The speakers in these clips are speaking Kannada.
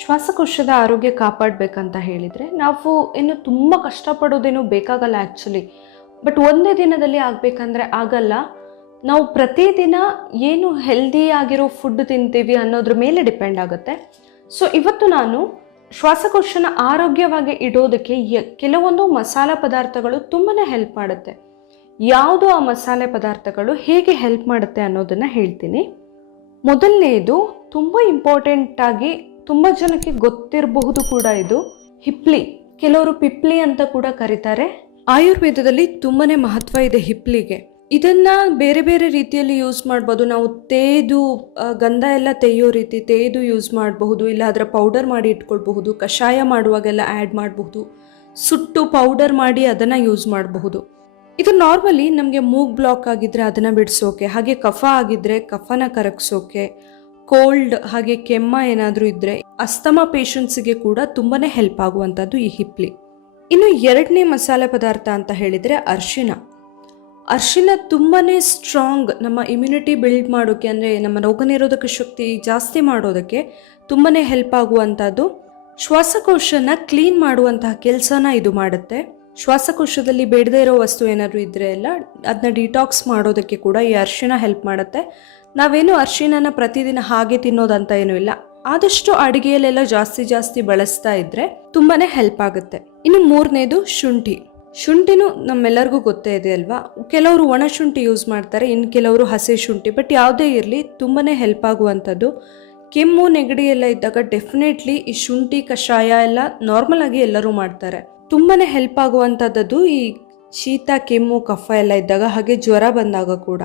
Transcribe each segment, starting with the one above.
ಶ್ವಾಸಕೋಶದ ಆರೋಗ್ಯ ಕಾಪಾಡಬೇಕಂತ ಹೇಳಿದರೆ ನಾವು ಇನ್ನು ತುಂಬ ಕಷ್ಟಪಡೋದೇನು ಬೇಕಾಗಲ್ಲ ಆ್ಯಕ್ಚುಲಿ ಬಟ್ ಒಂದೇ ದಿನದಲ್ಲಿ ಆಗಬೇಕಂದ್ರೆ ಆಗಲ್ಲ. ನಾವು ಪ್ರತಿದಿನ ಏನು ಹೆಲ್ದಿ ಆಗಿರೋ ಫುಡ್ ತಿಂತೀವಿ ಅನ್ನೋದ್ರ ಮೇಲೆ ಡಿಪೆಂಡ್ ಆಗುತ್ತೆ. ಸೊ ಇವತ್ತು ನಾನು ಶ್ವಾಸಕೋಶನ ಆರೋಗ್ಯವಾಗಿ ಇಡೋದಕ್ಕೆ ಕೆಲವೊಂದು ಮಸಾಲೆ ಪದಾರ್ಥಗಳು ತುಂಬಾ ಹೆಲ್ಪ್ ಮಾಡುತ್ತೆ. ಯಾವುದು ಆ ಮಸಾಲೆ ಪದಾರ್ಥಗಳು ಹೇಗೆ ಹೆಲ್ಪ್ ಮಾಡುತ್ತೆ ಅನ್ನೋದನ್ನು ಹೇಳ್ತೀನಿ. ಮೊದಲನೇದು ತುಂಬ ಇಂಪಾರ್ಟೆಂಟ್ ಆಗಿ ತುಂಬ ಜನಕ್ಕೆ ಗೊತ್ತಿರಬಹುದು ಕೂಡ ಇದು. ಹಿಪ್ಲಿ. ಕೆಲವರು ಪಿಪ್ಲಿ ಅಂತ ಕೂಡ ಕರೀತಾರೆ. ಆಯುರ್ವೇದದಲ್ಲಿ ತುಂಬಾನೇ ಮಹತ್ವ ಇದೆ ಹಿಪ್ಲಿಗೆ. ಇದನ್ನ ಬೇರೆ ಬೇರೆ ರೀತಿಯಲ್ಲಿ ಯೂಸ್ ಮಾಡ್ಬೋದು. ನಾವು ತೇದು ಗಂಧ ಎಲ್ಲ ತೆಯ್ಯೋ ರೀತಿ ತೇದು ಯೂಸ್ ಮಾಡಬಹುದು. ಇಲ್ಲ ಅದರ ಪೌಡರ್ ಮಾಡಿ ಇಟ್ಕೊಳ್ಬಹುದು. ಕಷಾಯ ಮಾಡುವಾಗೆಲ್ಲ ಆ್ಯಡ್ ಮಾಡಬಹುದು. ಸುಟ್ಟು ಪೌಡರ್ ಮಾಡಿ ಅದನ್ನು ಯೂಸ್ ಮಾಡಬಹುದು. ಇದು ನಾರ್ಮಲಿ ನಮಗೆ ಮೂಗ್ ಬ್ಲಾಕ್ ಆಗಿದ್ರೆ ಅದನ್ನು ಬಿಡಿಸೋಕೆ, ಹಾಗೆ ಕಫ ಆಗಿದ್ರೆ ಕಫನ ಕರಗಿಸೋಕೆ ಕೋಲ್ಡ್, ಹಾಗೆ ಕೆಮ್ಮ ಏನಾದರೂ ಇದ್ದರೆ ಅಸ್ತಮಾ ಪೇಷಂಟ್ಸಿಗೆ ಕೂಡ ತುಂಬಾ ಹೆಲ್ಪ್ ಆಗುವಂಥದ್ದು ಈ ಹಿಪ್ಲಿ. ಇನ್ನು ಎರಡನೇ ಮಸಾಲೆ ಪದಾರ್ಥ ಅಂತ ಹೇಳಿದರೆ ಅರ್ಶಿನ. ಅರ್ಶಿನ ತುಂಬಾ ಸ್ಟ್ರಾಂಗ್ ನಮ್ಮ ಇಮ್ಯುನಿಟಿ ಬಿಲ್ಡ್ ಮಾಡೋಕ್ಕೆ ಅಂದರೆ ನಮ್ಮ ರೋಗನಿರೋಧಕ ಶಕ್ತಿ ಜಾಸ್ತಿ ಮಾಡೋದಕ್ಕೆ ತುಂಬಾ ಹೆಲ್ಪ್ ಆಗುವಂಥದ್ದು. ಶ್ವಾಸಕೋಶನ ಕ್ಲೀನ್ ಮಾಡುವಂತಹ ಕೆಲಸನ ಇದು ಮಾಡುತ್ತೆ. ಶ್ವಾಸಕೋಶದಲ್ಲಿ ಬೇಡದೇ ಇರೋ ವಸ್ತು ಏನಾದರೂ ಇದ್ದರೆ ಎಲ್ಲ ಅದನ್ನ ಡಿಟಾಕ್ಸ್ ಮಾಡೋದಕ್ಕೆ ಕೂಡ ಈ ಅರ್ಶಿನ ಹೆಲ್ಪ್ ಮಾಡುತ್ತೆ. ನಾವೇನು ಅರಿಶಿಣನ ಪ್ರತಿದಿನ ಹಾಗೆ ತಿನ್ನೋದಂತ ಏನೂ ಇಲ್ಲ. ಆದಷ್ಟು ಅಡುಗೆಯಲ್ಲೆಲ್ಲ ಜಾಸ್ತಿ ಜಾಸ್ತಿ ಬಳಸ್ತಾ ಇದ್ರೆ ತುಂಬಾನೇ ಹೆಲ್ಪ್ ಆಗುತ್ತೆ. ಇನ್ನು ಮೂರನೇದು ಶುಂಠಿ. ಶುಂಠಿನೂ ನಮ್ಮೆಲ್ಲರಿಗೂ ಗೊತ್ತೇ ಇದೆ ಅಲ್ವಾ? ಕೆಲವರು ಒಣ ಶುಂಠಿ ಯೂಸ್ ಮಾಡ್ತಾರೆ, ಇನ್ನು ಕೆಲವರು ಹಸಿ ಶುಂಠಿ ಬಟ್ ಯಾವುದೇ ಇರಲಿ ತುಂಬಾನೇ ಹೆಲ್ಪ್ ಆಗುವಂಥದ್ದು. ಕೆಮ್ಮು, ನೆಗಡಿ ಎಲ್ಲ ಇದ್ದಾಗ ಡೆಫಿನೆಟ್ಲಿ ಈ ಶುಂಠಿ ಕಷಾಯ ಎಲ್ಲ ನಾರ್ಮಲ್ ಆಗಿ ಎಲ್ಲರೂ ಮಾಡ್ತಾರೆ. ತುಂಬಾನೇ ಹೆಲ್ಪ್ ಆಗುವಂಥದ್ದು ಈ ಶೀತ, ಕೆಮ್ಮು, ಕಫ ಎಲ್ಲ ಇದ್ದಾಗ ಹಾಗೆ ಜ್ವರ ಬಂದಾಗ ಕೂಡ.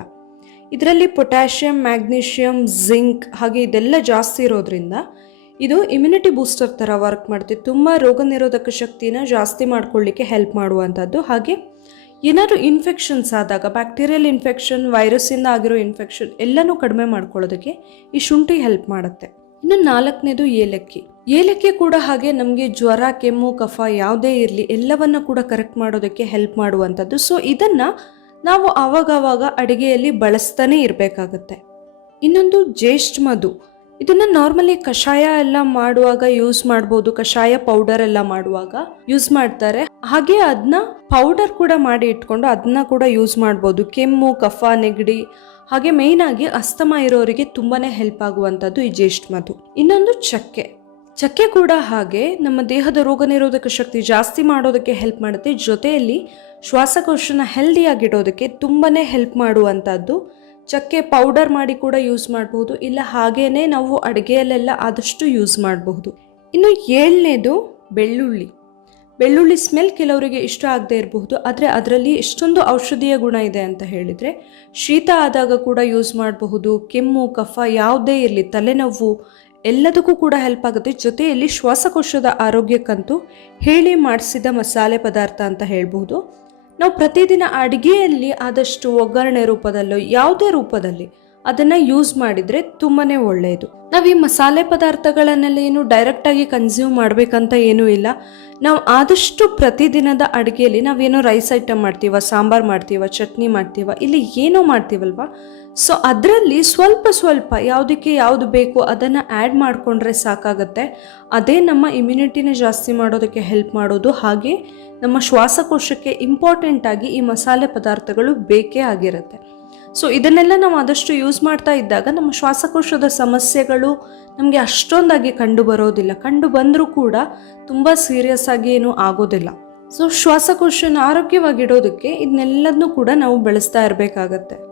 ಇದರಲ್ಲಿ ಪೊಟ್ಯಾಷಿಯಂ ಮ್ಯಾಗ್ನೀಷಿಯಂ ಜಿಂಕ್ ಹಾಗೆ ಇದೆಲ್ಲ ಜಾಸ್ತಿ ಇರೋದ್ರಿಂದ ಇದು ಇಮ್ಯುನಿಟಿ ಬೂಸ್ಟರ್ ಥರ ವರ್ಕ್ ಮಾಡುತ್ತೆ. ತುಂಬ ರೋಗ ನಿರೋಧಕ ಶಕ್ತಿನ ಜಾಸ್ತಿ ಮಾಡ್ಕೊಳ್ಳಿಕ್ಕೆ ಹೆಲ್ಪ್ ಮಾಡುವಂಥದ್ದು ಹಾಗೆ ಏನಾದರೂ ಇನ್ಫೆಕ್ಷನ್ಸ್ ಆದಾಗ ಬ್ಯಾಕ್ಟೀರಿಯಲ್ ಇನ್ಫೆಕ್ಷನ್ ವೈರಸ್ಸಿಂದ ಆಗಿರೋ ಇನ್ಫೆಕ್ಷನ್ ಎಲ್ಲನೂ ಕಡಿಮೆ ಮಾಡ್ಕೊಳ್ಳೋದಕ್ಕೆ ಈ ಶುಂಠಿ ಹೆಲ್ಪ್ ಮಾಡುತ್ತೆ. ಇನ್ನು ನಾಲ್ಕನೇದು ಏಲಕ್ಕಿ. ಏಲಕ್ಕಿ ಕೂಡ ಹಾಗೆ ನಮಗೆ ಜ್ವರ, ಕೆಮ್ಮು, ಕಫ ಯಾವುದೇ ಇರಲಿ ಎಲ್ಲವನ್ನು ಕೂಡ ಕರೆಕ್ಟ್ ಮಾಡೋದಕ್ಕೆ ಹೆಲ್ಪ್ ಮಾಡುವಂಥದ್ದು. ಸೊ ಇದನ್ನು ನಾವು ಆವಾಗವಾಗ ಅಡುಗೆಯಲ್ಲಿ ಬಳಸ್ತಾನೆ ಇರಬೇಕಾಗತ್ತೆ. ಇನ್ನೊಂದು ಜ್ಯೇಷ್ಠ ಮಧು. ಇದನ್ನ ನಾರ್ಮಲಿ ಕಷಾಯ ಎಲ್ಲ ಮಾಡುವಾಗ ಯೂಸ್ ಮಾಡ್ಬೋದು, ಕಷಾಯ ಪೌಡರ್ ಎಲ್ಲ ಮಾಡುವಾಗ ಯೂಸ್ ಮಾಡ್ತಾರೆ. ಹಾಗೆ ಅದನ್ನ ಪೌಡರ್ ಕೂಡ ಮಾಡಿ ಇಟ್ಕೊಂಡು ಅದನ್ನ ಕೂಡ ಯೂಸ್ ಮಾಡ್ಬೋದು. ಕೆಮ್ಮು, ಕಫ, ನೆಗಡಿ, ಹಾಗೆ ಮೇಯ್ನ್ ಆಗಿ ಅಸ್ತಮ ಇರೋರಿಗೆ ತುಂಬಾನೇ ಹೆಲ್ಪ್ ಆಗುವಂಥದ್ದು ಈ ಜ್ಯೇಷ್ಠ ಮಧು. ಇನ್ನೊಂದು ಚಕ್ಕೆ. ಚಕ್ಕೆ ಕೂಡ ಹಾಗೆ ನಮ್ಮ ದೇಹದ ರೋಗ ನಿರೋಧಕ ಶಕ್ತಿ ಜಾಸ್ತಿ ಮಾಡೋದಕ್ಕೆ ಹೆಲ್ಪ್ ಮಾಡುತ್ತೆ. ಜೊತೆಯಲ್ಲಿ ಶ್ವಾಸಕೋಶನ ಹೆಲ್ದಿಯಾಗಿಡೋದಕ್ಕೆ ತುಂಬಾನೇ ಹೆಲ್ಪ್ ಮಾಡುವಂಥದ್ದು. ಚಕ್ಕೆ ಪೌಡರ್ ಮಾಡಿ ಕೂಡ ಯೂಸ್ ಮಾಡಬಹುದು. ಇಲ್ಲ ಹಾಗೇನೆ ನಾವು ಅಡುಗೆಯಲ್ಲೆಲ್ಲ ಆದಷ್ಟು ಯೂಸ್ ಮಾಡಬಹುದು. ಇನ್ನು ಏಳನೇದು ಬೆಳ್ಳುಳ್ಳಿ. ಬೆಳ್ಳುಳ್ಳಿ ಸ್ಮೆಲ್ ಕೆಲವರಿಗೆ ಇಷ್ಟ ಆಗದೆ ಇರಬಹುದು. ಆದರೆ ಅದರಲ್ಲಿ ಎಷ್ಟೊಂದು ಔಷಧೀಯ ಗುಣ ಇದೆ ಅಂತ ಹೇಳಿದರೆ ಶೀತ ಆದಾಗ ಕೂಡ ಯೂಸ್ ಮಾಡಬಹುದು. ಕೆಮ್ಮು, ಕಫ ಯಾವುದೇ ಇರಲಿ, ತಲೆನೋವು ಎಲ್ಲದಕ್ಕೂ ಕೂಡ ಹೆಲ್ಪ್ ಆಗುತ್ತೆ. ಜೊತೆಯಲ್ಲಿ ಶ್ವಾಸಕೋಶದ ಆರೋಗ್ಯಕ್ಕಂತೂ ಹೇಳಿ ಮಾಡಿಸಿದ ಮಸಾಲೆ ಪದಾರ್ಥ ಅಂತ ಹೇಳ್ಬಹುದು. ನಾವು ಪ್ರತಿದಿನ ಅಡುಗೆಯಲ್ಲಿ ಆದಷ್ಟು ಒಗ್ಗರಣೆ ರೂಪದಲ್ಲೋ ಯಾವುದೇ ರೂಪದಲ್ಲಿ ಅದನ್ನು ಯೂಸ್ ಮಾಡಿದರೆ ತುಂಬಾ ಒಳ್ಳೆಯದು ನಾವು ಈ ಮಸಾಲೆ ಪದಾರ್ಥಗಳನ್ನೆಲ್ಲ ಏನು ಡೈರೆಕ್ಟಾಗಿ ಕನ್ಸ್ಯೂಮ್ ಮಾಡಬೇಕಂತ ಏನೂ ಇಲ್ಲ. ನಾವು ಆದಷ್ಟು ಪ್ರತಿದಿನದ ಅಡುಗೆಯಲ್ಲಿ ನಾವೇನೋ ರೈಸ್ ಐಟಮ್ ಮಾಡ್ತೀವ, ಸಾಂಬಾರು ಮಾಡ್ತೀವ, ಚಟ್ನಿ ಮಾಡ್ತೀವ, ಇಲ್ಲಿ ಏನೋ ಮಾಡ್ತೀವಲ್ವ? ಸೊ ಅದರಲ್ಲಿ ಸ್ವಲ್ಪ ಸ್ವಲ್ಪ ಯಾವುದಕ್ಕೆ ಯಾವುದು ಬೇಕು ಅದನ್ನು ಆ್ಯಡ್ ಮಾಡಿಕೊಂಡ್ರೆ ಸಾಕಾಗತ್ತೆ. ಅದೇ ನಮ್ಮ ಇಮ್ಯುನಿಟಿನ ಜಾಸ್ತಿ ಮಾಡೋದಕ್ಕೆ ಹೆಲ್ಪ್ ಮಾಡೋದು. ಹಾಗೆ ನಮ್ಮ ಶ್ವಾಸಕೋಶಕ್ಕೆ ಇಂಪಾರ್ಟೆಂಟ್ ಆಗಿ ಈ ಮಸಾಲೆ ಪದಾರ್ಥಗಳು ಬೇಕೇ ಆಗಿರುತ್ತೆ. ಸೊ ಇದನ್ನೆಲ್ಲ ನಾವು ಆದಷ್ಟು ಯೂಸ್ ಮಾಡ್ತಾ ಇದ್ದಾಗ ನಮ್ಮ ಶ್ವಾಸಕೋಶದ ಸಮಸ್ಯೆಗಳು ನಮಗೆ ಅಷ್ಟೊಂದಾಗಿ ಕಂಡು ಬರೋದಿಲ್ಲ. ಕಂಡು ಬಂದರೂ ಕೂಡ ತುಂಬ ಸೀರಿಯಸ್ ಆಗಿ ಏನೂ ಆಗೋದಿಲ್ಲ. ಸೊ ಶ್ವಾಸಕೋಶನ ಆರೋಗ್ಯವಾಗಿಡೋದಕ್ಕೆ ಇದನ್ನೆಲ್ಲದನ್ನೂ ಕೂಡ ನಾವು ಬೆಳೆಸ್ತಾ ಇರಬೇಕಾಗತ್ತೆ.